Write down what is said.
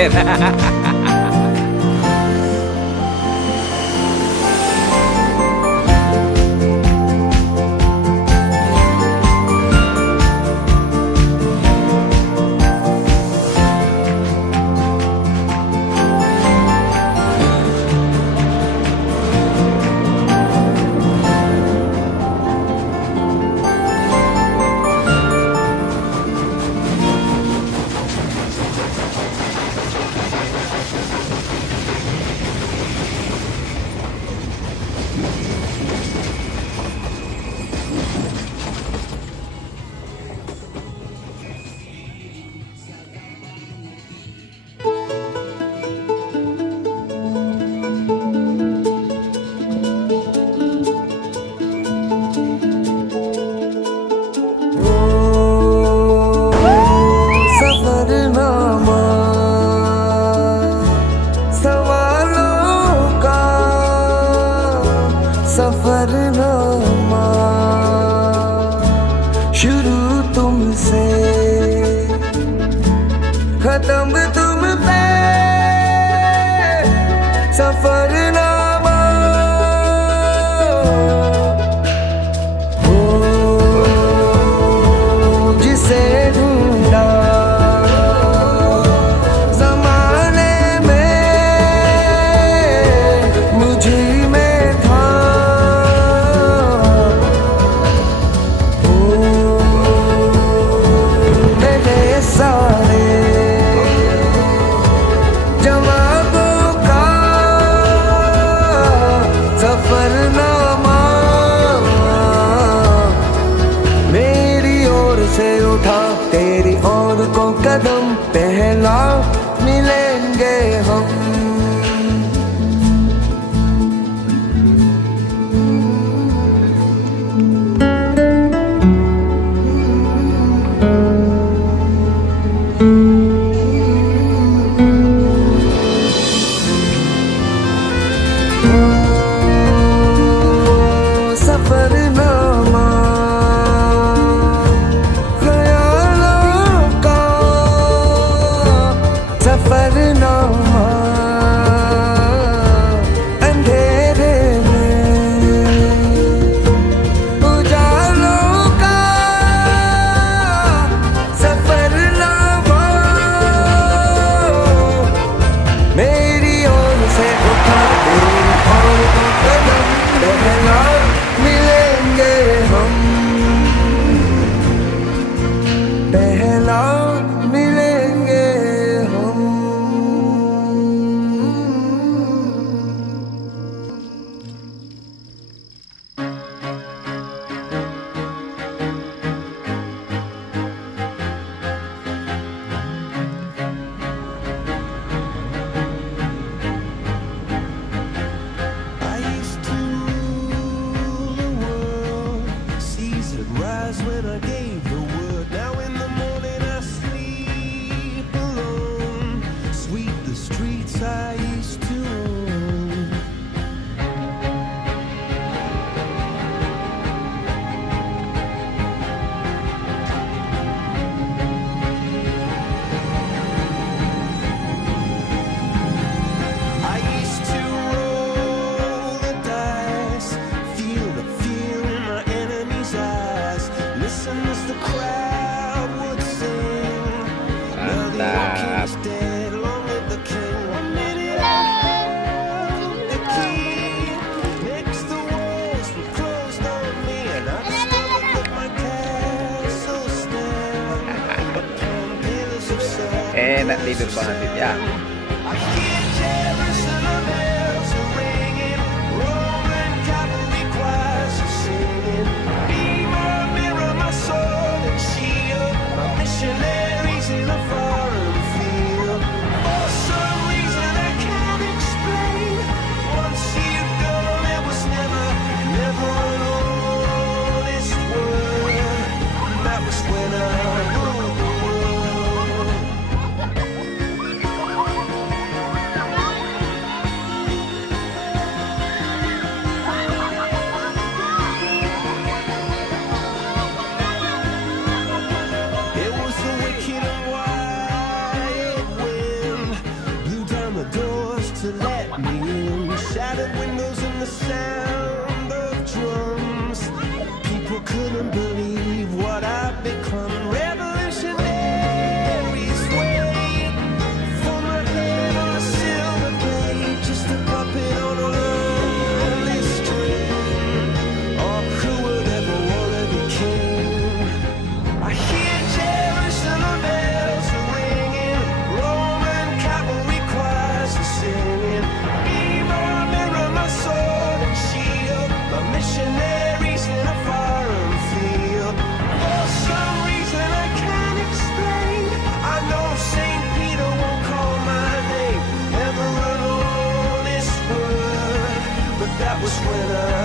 फिर सफरनामा सवालों का सफरनामा शुरू तुमसे खत्म तुम पे सफरनामा जिसे ढूंढा जमाने में मुझे में था मेरे सारे जवाबों का सफरनामा मेरी ओर से उठा तेरी ओर को कदम पहला मिलेंगे हम सफरनामा ख्यालों का सफरनामा अंधेरे में उजालों का सफरनामा मेरी ओर से उठा तेरी ओर को कदम पहला मिलेंगे हम पहला मिलेंगे हम I used to rule the world, seas would rise when I gave the word. Now in the morning I sleep alone, sweep the streets I used to own. I used to roll the dice, feel the fear in my enemy's eyes, listen as the crowd would sing. Now the old king is dead, long live the king. 1 minute I held the key, next the walls were closed on me, and I discovered that my castle stand upon pillars of sand. enak tidur banget ya. I hear Jerusalem bells are ringing, Roman cavalry choirs are singing. Be my mirror, my sword and shield, my missionaries in a foreign field. For some reason I can't explain, once you've gone there was never an honest word. That was when I ruled the world. winner.